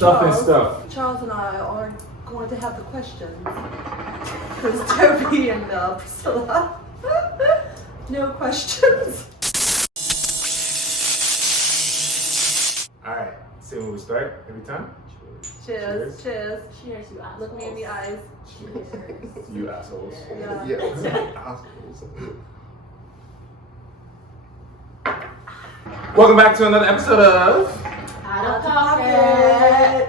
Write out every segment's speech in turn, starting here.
Stuff and stuff. Charles and I are going to have the questions. Because Toby and Priscilla, no questions. Alright, see when we start every time? Cheers. Cheers. Cheers, you assholes. Look me in the eyes. Cheers. You assholes. Yeah. Assholes. Welcome back to another episode of Out of Pocket.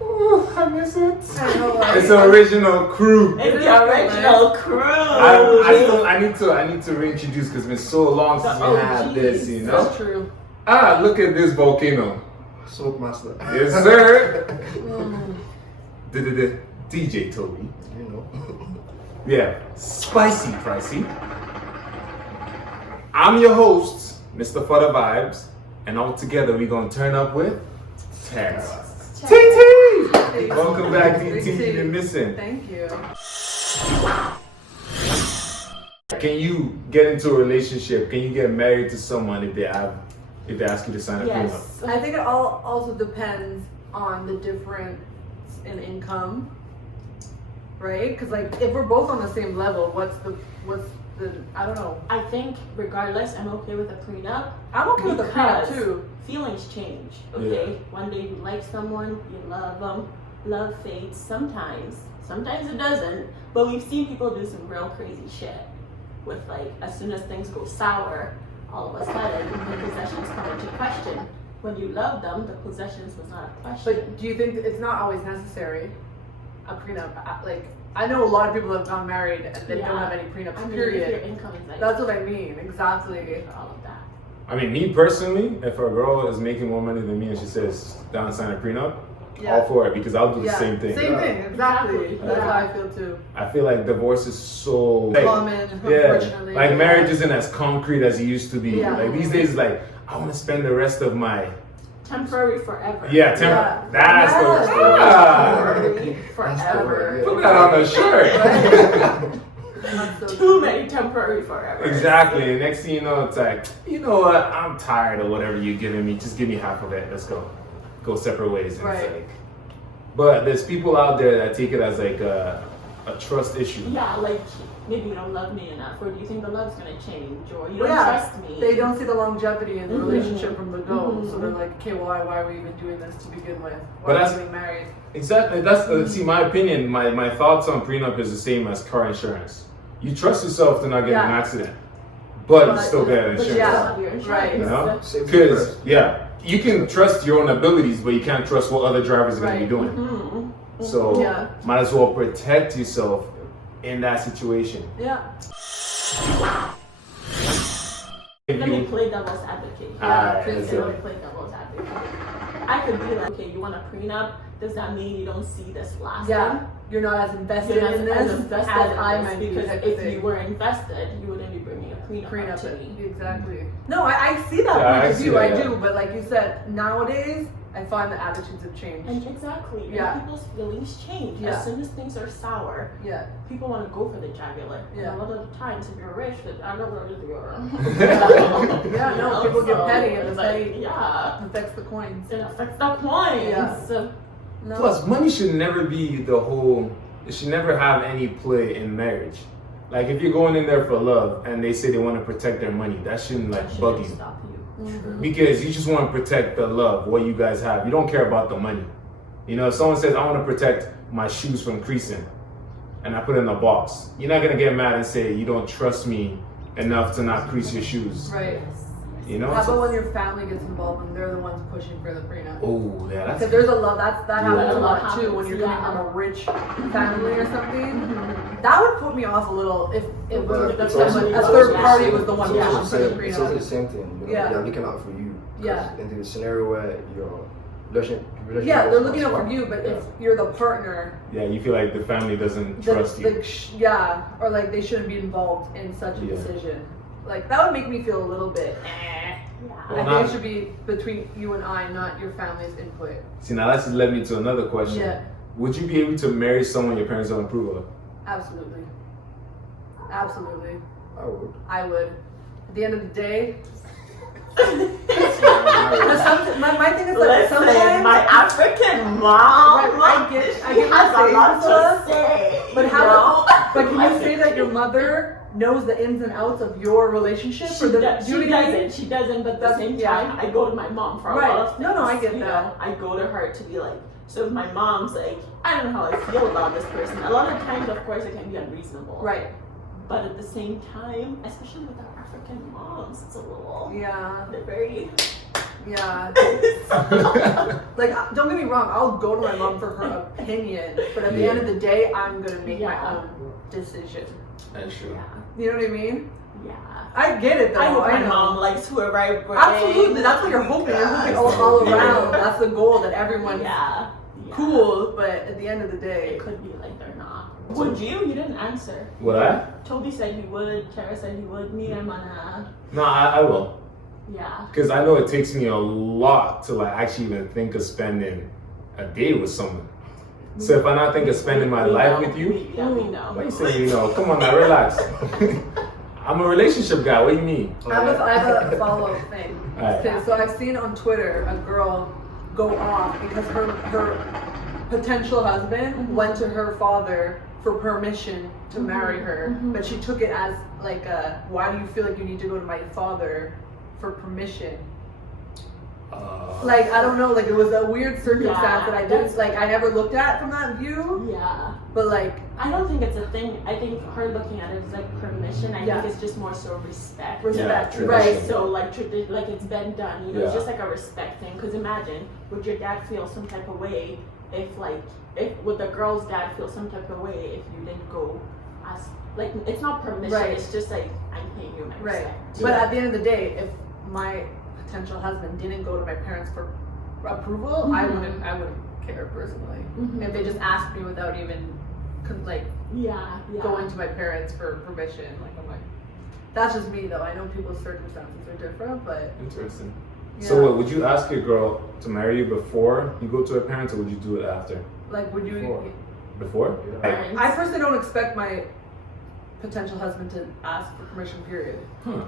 Ooh, I miss it. I know. It's the original crew. It's the original crew. I need to reintroduce because it's been so long since we had this, you know? That's true. Ah, look at this volcano. Smoke master. Yes, sir. The DJ Toby. You know. Yeah, spicy pricey. I'm your host, Mr. For the Vibes, and all together we gonna turn up with Terrence. TT! Welcome back, DT. You've been missing. Thank you. Can you get into a relationship? Can you get married to someone if they ask you to sign a prenup? Yes. I think it all also depends on the difference in income, right? Because like if we're both on the same level, what's the I don't know. I think regardless, I'm okay with a prenup. I'm okay with the prenup because too. Feelings change, okay? Yeah. One day you like someone, you love them, love fades sometimes. Sometimes it doesn't, but we've seen people do some real crazy shit with like, as soon as things go sour, all of a sudden the possessions come into question. When you love them, the possessions was not a question. But do you think that it's not always necessary, a prenup? Like, I know a lot of people have gone married and they don't have any prenups, I mean, period. if your income is like, That's what I mean, exactly. all of that. I mean, me personally, if a girl is making more money than me and she says, down sign a prenup, all for it because I'll do the same thing. Same thing, exactly. That's Yeah. how I feel too. I feel like divorce is so Common, unfortunately. like marriage isn't as concrete as it used to be. Yeah. Like these days, like I want to spend the rest of my Temporary forever. That's Yes. the Forever. put that on the shirt. That's so Too true. many temporary forever. Exactly. And next thing you know, it's like, you know what? I'm tired of whatever you're giving me. Just give me half of it. Let's go separate ways. And it's Right. like, but there's people out there that take it as like a trust issue. Yeah, like maybe you don't love me enough, or do you think the love's gonna change, or you don't Yeah, trust me? they don't see the longevity in the Mhm. relationship from the go, so Mhm. they're like, okay, why are we even doing this to begin with? But Why are that's- we getting married? Exactly. That's see, my opinion. My thoughts on prenup is the same as car insurance. You trust yourself to not get in an Yeah. accident, but you But- still get But insurance. you Yeah. still have your insurance. Right. You know? Safety Because first. you can trust your own abilities, but you can't trust what other drivers are going to be Right. doing. Mhm. So Yeah. might as well protect yourself in that situation. Yeah. If Let me you, play devil's advocate. Alright, Let me let's do it. play devil's advocate. I could be like, okay, you want a prenup? Does that mean you don't see this lasting? Yeah. You're not as invested You're not in this as invested as in I this, might be. because type of if thing. you were invested, you wouldn't be bringing a prenup, up to prenup, me. exactly. No, I see that Yeah, point I of see view. that, I yeah. do, but like you said, nowadays I find the attitudes have changed. And exactly, Yeah. and people's feelings change. Yeah. As soon as things are sour, Yeah. people want to go for the jugular. Yeah. And a lot of the times, if you're rich, I know where you are. Yeah, no, people get petty and it's it's like, like, yeah, affects the coins. it affects the coins. Yeah. No. plus, money should never be the whole. It should never have any play in marriage. Like if you're going in there for love and they say they want to protect their money, that shouldn't like That bug shouldn't you. stop you. Mhm. Because you just want to protect the love, what you guys have. You don't care about the money. You know, if someone says, I want to protect my shoes from creasing, and I put it in a box, you're not going to get mad and say, you don't trust me enough to not crease your shoes. Right. You know? How So- about when your family gets involved and they're the ones pushing for the prenup? oh, yeah, that's Because there's a lot, that happens Yeah. a lot too when you're coming Yeah. from a rich family or something. That would put me off a little if it was But it's someone, also- a third party was the one Yeah. pushing for the It's also the prenup. same thing. You know? Yeah. They're looking out for you. 'Cause Yeah. In the scenario where your relationship Yeah, they're goes looking out for south, you, but yeah. if you're the partner, yeah, you feel like the family doesn't trust you. yeah, or like they shouldn't be involved in such a Yeah. decision. Like that would make me feel a little bit. Well, I think not- it should be between you and I, not your family's input. See, now that's led me to another question. Yeah, Would you be able to marry someone your parents don't approve of? absolutely, absolutely. I would. I would. At the end of the day, My thing is like Listen, sometimes my African mom, Right, I get she has a lot to say. But you how? know? But can you say that your mother knows the ins and outs of your relationship? She, or the, does, do you she know what I mean? doesn't. She doesn't. But at the That's- same yeah. time, I go to my mom for a Right. lot of things. No, I get you that. know? I go to her to be like. So if my mom's like, I don't know how I feel about this person. A lot of times, of course, it can be unreasonable. Right. But at the same time, especially with our African moms, it's a little. Yeah. They're very. Yeah. Like, don't get me wrong. I'll go to my mom for her opinion, but at the end of the day, I'm gonna make my Yeah. own decision. That's true. Yeah. You know what I mean? Yeah. I get it though. I hope my know. mom likes whoever I bring. Absolutely. That's what you're hoping. You're hoping all Yeah. around. That's the goal, that everyone's Yeah. cool, but at the end of the day, It could be like they're not. Would you? You didn't answer. Would I? Toby said he would. Tara said he would. Me, I'm gonna. No, I will. Yeah. Because I know it takes me a lot to like actually even think of spending a day with someone. So if I not think of spending my We life know. with you, Yeah, we know. what you say, you know, come on now, relax. I'm a relationship guy, what do you mean? I have a follow-up thing. Alright. Okay, so I've seen on Twitter a girl go off because her potential husband went to her father for permission to marry her, but she took it as like a, why do you feel like you need to go to my father for permission? Like, I don't know, like it was a weird circumstance Yeah, that I that's- didn't, like I never looked at from that view, Yeah. but like, I don't think it's a thing. I think her looking at it is like permission. I Yeah. think it's just more so respect. respect, Yeah, right? tradition. So like like it's been done, you know, it's Yeah. just like a respect thing. Because imagine, would your dad feel some type of way if would the girl's dad feel some type of way if you didn't go ask? Like it's not permission. Right. It's just like I'm paying you my Right. respect. But at the end of the day, if my potential husband didn't go to my parents for approval, I wouldn't care personally. Mhm. If they just asked me without even like Yeah. going to my parents for permission, like I'm like, that's just me though. I know people's circumstances are different, but Interesting. yeah. So what, would you ask your girl to marry you before you go to her parents, or would you do it after? like, would you? Before. Before? Like, I personally don't expect my potential husband to ask for permission, period,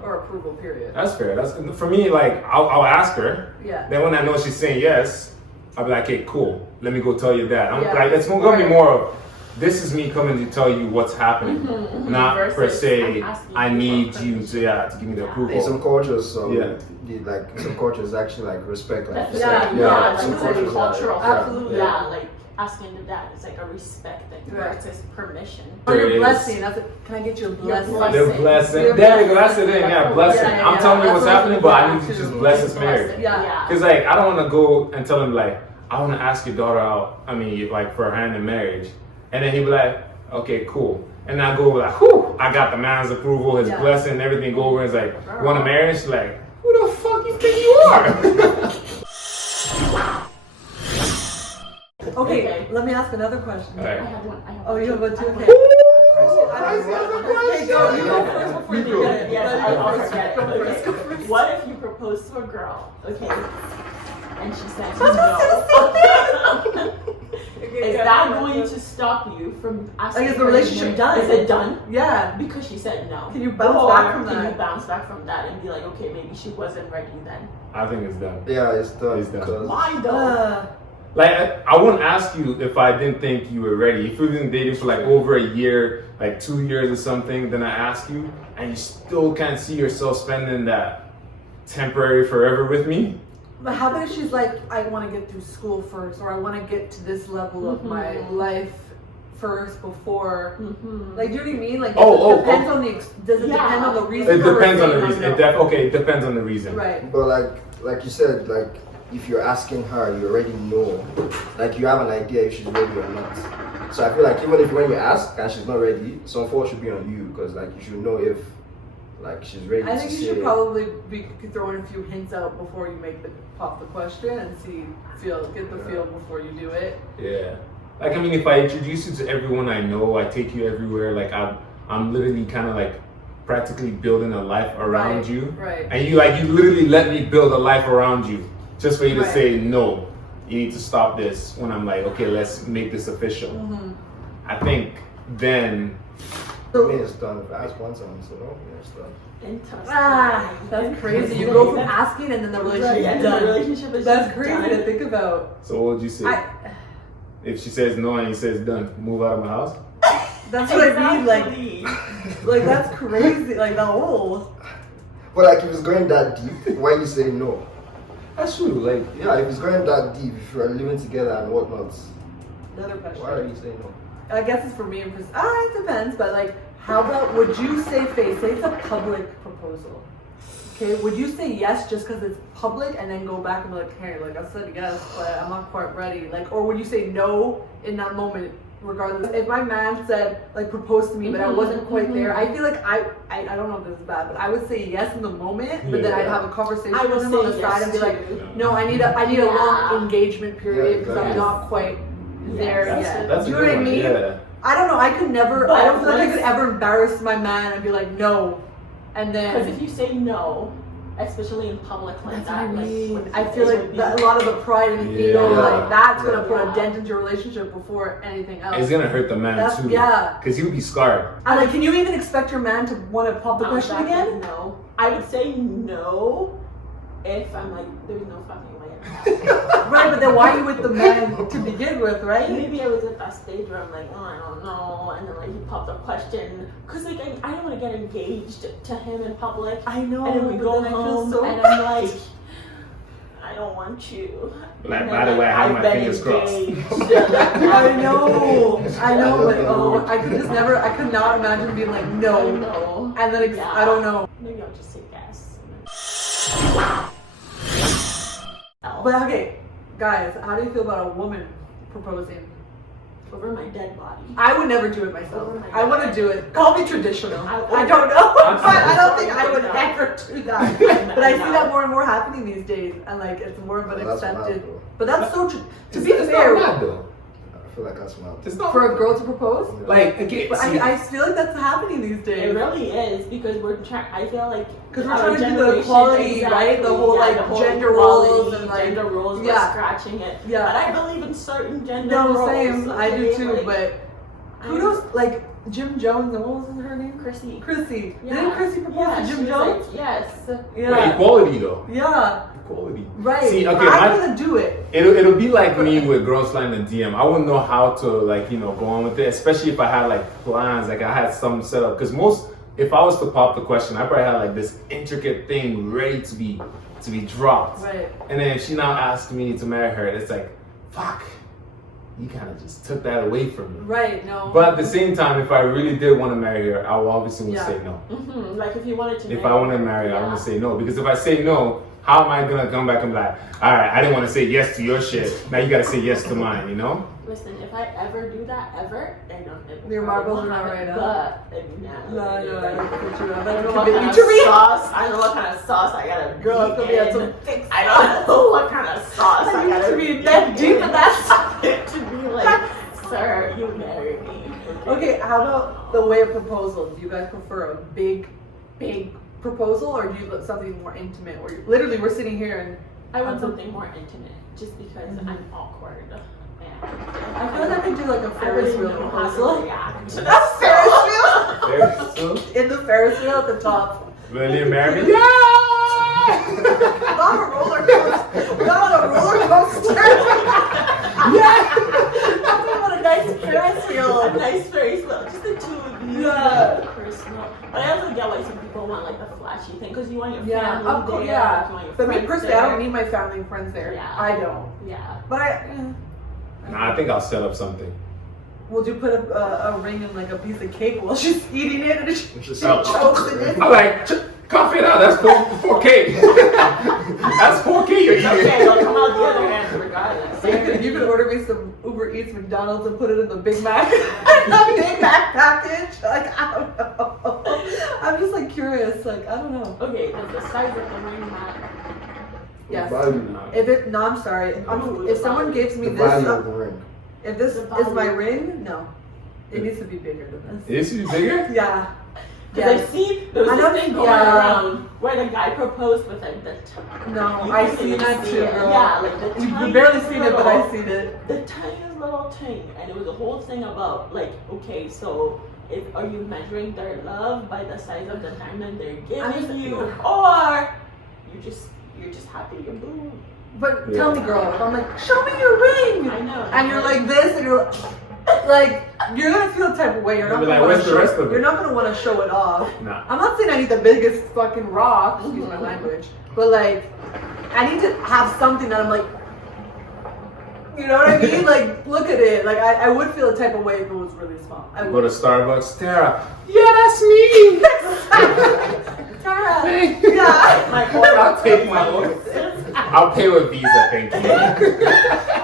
or approval, period. that's fair. That's for me. Like, I'll ask her. Yeah. Then when I know she's saying yes, I'll be like, okay, cool. Let me go tell you that. I'm Yeah. like, it's gonna be Right. more of, this is me coming to tell you what's happening, not per Versus se. I'm asking I you need for you permission. to give me the Yeah. approval. In some cultures, Yeah. like some cultures actually like respect, like That's you Yeah, said. yeah, some absolutely. cultures are like- Cultural. Absolutely. Yeah, like asking the dad is like a respect thing Right. versus permission. Or There it your is. blessing. That's a, can I get you a blessing? blessing. The blessing. Your There you go. blessing. That's the thing. Yeah, blessing. Yeah, yeah, I'm yeah. telling you That's what's what happening, I'm but I doing need you to too. just bless us married. Yeah. Cause like I don't want to go and tell him like I want to ask your daughter out. I mean, like for her hand in marriage, and then he'd be like, okay, cool. And I go like, whew, I got the man's approval, his Yeah. blessing, and everything. Go over and it's like, you want to marry? And she's like, who the fuck you think you are? Okay, let me ask another question. All right. I have one. I have Oh, one. you have one too? I have Okay. one. Okay, go. You go first before you forget it. Yes, No, you I'll go forget it. Go first. Okay. Go first. What if you propose to a girl, okay, and she says I was gonna no? Okay, Is yeah, that yeah, going yeah. to stop you from asking? Like, is the for relationship him? done? Is it done? Yeah. Because she said no. Can you bounce Or back from can that? you bounce back from that and be like, okay, maybe she wasn't ready then? I think it's done. Yeah, it's done. It's done. Because Why though? Like I wouldn't ask you if I didn't think you were ready. If we've been dating for like over a year, like 2 years or something, then I ask you, and you still can't see yourself spending that temporary forever with me. But how about if she's like, I want to get through school first, or I want to get to this level of my life first before. Like, do you know what I mean? Like, Oh, it depends on the. Does it Yeah. depend on the reason? It for depends on the saying reason. no? Okay, it depends on the reason. Right. But like you said, like if you're asking her, you already know, like you have an idea if she's ready or not. So I feel like even if when you ask and she's not ready, some fault should be on you because like you should know if like she's ready. I think to you say should probably be throwing a few hints out before you pop the question and get the feel before you do it. Yeah. Like I mean, if I introduce you to everyone I know, I take you everywhere. Like I'm literally kind of like practically building a life around Right, you. right. And you literally let me build a life around you, just for you to Right. say no. You need to stop this. When I'm like, okay, let's make this official. Mm-hmm. I think then I mean, it's done. If I ask one time, so no, yeah, it's done. Interesting. That's crazy. You go from asking and then the relationship Right, is and the done. relationship is That's just crazy done. to think about. So what would you say? If she says no and he says done, move out of my house? That's what I mean. Exactly. Like that's crazy. Like the whole. But like, if it's going that deep, why you say no? That's true. Like, Yeah, if it's going that deep, if you're living together and whatnot, Another question. why are you saying no? I guess it's for me. It depends. But like, how about would you say say it's a public proposal? Okay, would you say yes just because it's public and then go back and be like, hey, like I said yes, but I'm not quite ready. Like, or would you say no in that moment? Regardless, if my man said like proposed to me, but I wasn't quite there, I feel like I don't know if this is bad, but I would say yes in the moment, but then I'd have a conversation I would with him on the say side yes and be like, too. no, I need a long engagement period Yeah, because I'm yes. not quite there Yes. yet. that's Do you a know good what I one. mean? Yeah. I don't know. I could never. But I don't feel like I once- could ever embarrass my man and be like no, and Because then. if you say no, especially in public like That's what I that, mean. like, I feel it like would that, be- a lot of the pride and ego, Yeah. like that's gonna put Yeah. a dent into your relationship before anything else. It's gonna hurt the man That's- too. yeah. Because he would be scarred. And like, can you even expect your man to want to pop the question again? No. I would say no if I'm like, there's no fucking way. Right, but then why are you with the man to begin with, right? Maybe I was at that stage where I'm like, oh, I don't know, and then like he popped up question, cause like I don't want to get engaged to him in public. I know, And then we but go then I feel home, so and I'm like, I don't want you. Like, And by then, the way, I have I've my been fingers crossed. engaged. I know, but know. I could just never, I could not imagine being like I no, know. and then Yeah. I don't know. Maybe I'll just say yes. But okay, guys, how do you feel about a woman proposing? Over my dead body. I would never do it myself. Oh my I want to God. do it. Call me traditional. I- I don't know, but I don't think I would No. ever do that. But I see that more and more happening these days, and like it's more of an That's mad, accepted. bro. But that's so true. To be It's fair, not bad though. I feel like that's mad. It's not for a girl to propose, Like, again, but see, I feel like that's happening these It days. really is because we're trying. I feel like Because we're our trying to do the generation- equality, right? The whole, like, the whole gender equality, roles and, like, gender roles. We're yeah. scratching it. Yeah. But I believe in certain gender No, roles. same. I do okay? too. Like, But kudos, like Jim Jones and what was her name? Chrissy. Chrissy. Yeah. Didn't Chrissy propose Yeah, to she Jim was Jones? like, yes. but Yeah. equality though. Yeah. Equality. Right. See, okay, I'm gonna do it. It'll be like me with girls sliding the DM. I wouldn't know how to like go on with it, especially if I had like plans, like I had something set up. Because if I was to pop the question, I probably had like this intricate thing ready to be dropped. Right. And then if she now asks me to marry her, it's like, fuck, you kind of just took that away from me. Right. No. But at the same time, if I really did want to marry her, I obviously would Yeah. say no. Mm-hmm. Like if you wanted to. If I want to marry her, I want to say no. Because if I say no, how am I gonna come back and be like, all right, I didn't want to say yes to your shit. Now you gotta say yes to mine, you know? Listen, if I ever do that, I don't. Your marbles are not right, huh? But No, I don't put you up. I don't know Commit what you kind of to me. sauce. I don't know what kind of sauce I gotta Girl, be could be at in. some thick I don't know what kind of sauce I You gotta to be that deep in that to be like, sir, you marry me. Okay, how about the way of proposal? Do you guys prefer a big proposal, or do you want something more intimate? Where literally we're sitting here and I want something more intimate, just because Mm-hmm. I'm awkward. I feel like I could do like a I Ferris really wheel know how to proposal. react. That's Ferris wheel There, so, in the Ferris wheel at the top. will you marry me? Yeah! Not a roller coaster. Not a roller coaster. I want a nice Ferris wheel. A nice Ferris wheel, just the two of you. Yeah. Personal. But I also get why some people want like the flashy thing, because you want your Yeah, family of course, there. yeah. You want your But me friends personally, I there. don't need my family and friends there. Yeah. I don't. Yeah. But Nah, I think I'll set up something. would you put a ring in like a piece of cake while she's eating it and she Just- chokes in it? I'm like, cough it out, that's 4K. That's 4K you're eating. Okay, it'll come out the other end regardless. You could order me some Uber Eats McDonald's and put it in the Big Mac. The Big Mac package. Like, I don't know. I'm just like curious. Like, I don't know. Okay, does the size of the ring matter? Yes. Value. If it, no, I'm sorry. Ooh, If the someone value. gives me The this, value of the ring. if this The is my value. ring, no. It needs to be bigger than Is this. it bigger? Yeah. Because I've seen there was I know- this thing going yeah. around where the guy proposed with like the No, you I can't seen even that see too, it. girl. Yeah, like the You've tiniest barely seen it, but little- I seen it. the tiniest little thing, and it was a whole thing about like, okay, so are you measuring their love by the size of the diamond they're I'm giving just- you, or you're just happy you're boom? But tell me, girl, if I'm like, show me your ring, I know. and you're like this, and you're like you're gonna feel the type of way. You're not You'll be gonna like, want "Where's to the show. rest of it?" You're not gonna want to show it off. Nah. I'm not saying I need the biggest fucking rock. Excuse my language, but like, I need to have something that I'm like, you know what I mean? Like, look at it. Like, I would feel a type of way if it was really small. I Go would. to Starbucks, Tara. Yeah, that's me. Tara. Hey. Yeah. My order. I'll take my order. I'll pay with Visa, thank you.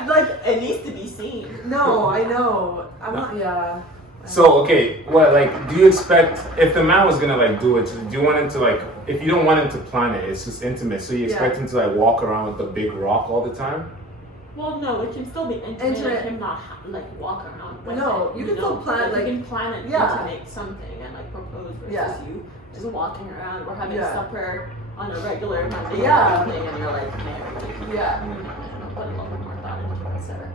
Like, It needs to be seen. no, I know. I'm not. Yeah. So okay, what like do you expect if the man was gonna like do it? Do you want him to like if you don't want him to plan it? It's just intimate. So you expect Yeah. him to like walk around with the big rock all the time? Well, no, it can still be intimate. Intimate. It can not like walk around. With No, it, you can know? still plan, like- you can plan an Yeah. intimate something and like propose versus Yeah. you just walking around or having Yeah. supper on a regular Monday Yeah. evening and you're like married. Yeah. Put a little bit more thought into it, etc.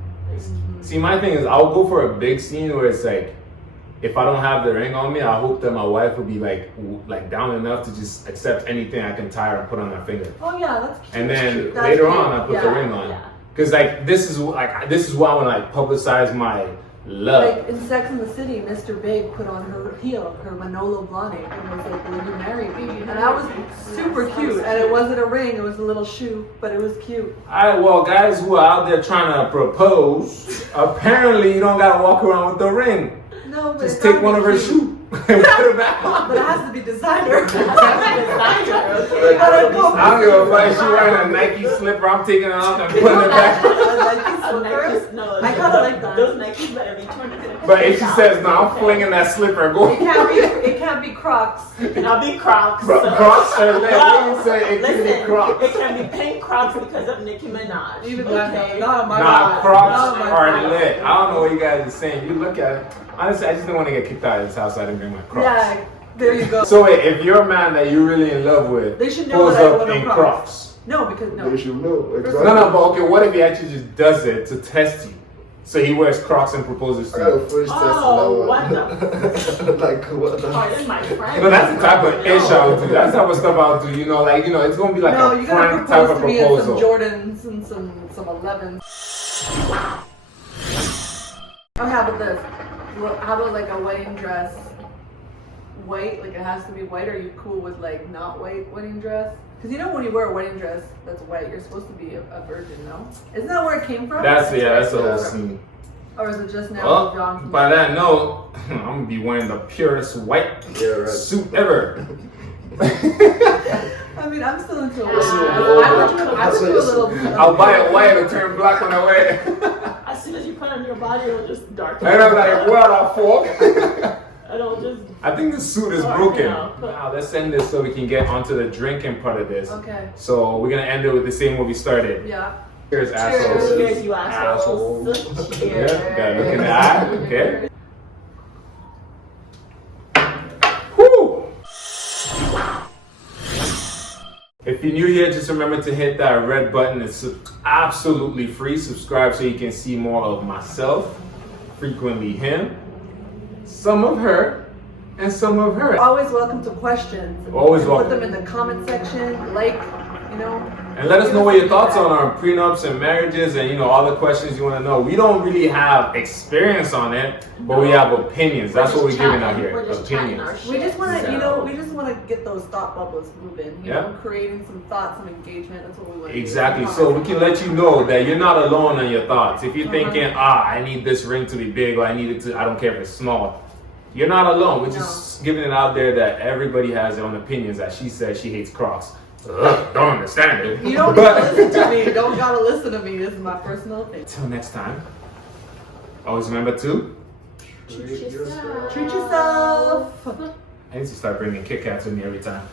See, my thing is I'll go for a big scene where it's like if I don't have the ring on me, I hope that my wife will be like down enough to just accept anything I can tie her and put on her finger. Oh yeah, that's cute. And then That's later cute. on I put the Yeah. ring on. Yeah. Cause like this is why I want to like publicize my love. Like in Sex and the City, Mr. Big put on her heel, her Manolo Blahnik, and was like, "Will you marry me?" And that was super cute. And it wasn't a ring; it was a little shoe, but it was cute. Alright, well, guys who are out there trying to propose, apparently you don't gotta walk around with the ring. No, but Just it's take gotta one be of her cute. shoes and put it back on. But it has to be designer. Designer, okay. You gotta go. I don't give a fuck if she wearing a Nike slipper, I'm taking it off and putting it back. A Nike A slipper. Nikes, no, I kinda like that. Those Nikes better be 250. But if she says, no, I'm flinging that slipper, go. It can't be Crocs. And I'll be Crocs. Crocs are lit. No, What you say? It can be listen, Crocs. it can be pink Crocs because of Nicki Minaj. Even okay. that. No, my Nah, God. Crocs No, my are God. lit. I don't know what you guys are saying. You look at it. Honestly, I just didn't want to get kicked out of this house. So I didn't bring my Crocs. Yeah, there you go. So wait, if you're a man that you're really in love with, They should know pulls that I up want in Crocs. Crocs. No, because no. They should know. Exactly. No, but okay, what if he actually just does it to test you? So he wears Crocs and proposes I to got you. a first test Oh, on what that one. Like, what the? Pardon my friend. No, that's the type of ish I'll do. That's the type of stuff I'll do. You know, like, it's gonna be like No, a you're gonna prank type propose of to me in some proposal. Jordans and some 11s. Oh, how about this? Well, how about like a wedding dress? White, like it has to be white. Are you cool with like not white wedding dress? Because you know when you wear a wedding dress that's white, you're supposed to be a virgin, no? Isn't that where it came from? That's the whole Yeah. scene. Or is it just now Well, John? by that note, I'm gonna be wearing the purest white Yeah, right. suit ever. I mean, I'm still into a wedding That's dress. so I would do a little. I'll buy it white and turn black when I wear it. As soon as you put it on your body, it'll just darken. And I'm like, what the fuck? It'll just. I think the suit is Oh, broken. yeah. Now let's end this so we can get onto the drinking part of this. Okay. So we're gonna end it with the same way we started. Yeah. Cheers, assholes. Cheers, you assholes. Cheers. Yeah, gotta look in the eye. Okay. Woo! If you're new here, just remember to hit that red button. It's absolutely free. Subscribe so you can see more of myself, frequently him, some of her, and some of her. Always welcome to questions. Always Put welcome. them in the comment section. Like, you know. And let us know what your thoughts are on prenups and marriages and all the questions you want to know. We don't really have experience on it, but we have opinions. That's what we're giving out here. We're just chatting our Opinions. We just want to, Exactly. we just want to get those thought bubbles moving. You Yeah. know, creating some thoughts, some engagement. That's what we want. Exactly. So we can let you know that you're not alone on your thoughts. If you're thinking, I need this ring to be big, or I need it to, I don't care if it's small. You're not alone. We're just giving it out there that everybody has their own opinions. As she says, she hates Crocs. Ugh, don't understand it. You don't gotta listen to me. Don't gotta listen to me. This is my personal opinion. Till next time. Always remember to. Treat yourself. I need to start bringing Kit Kats with me every time.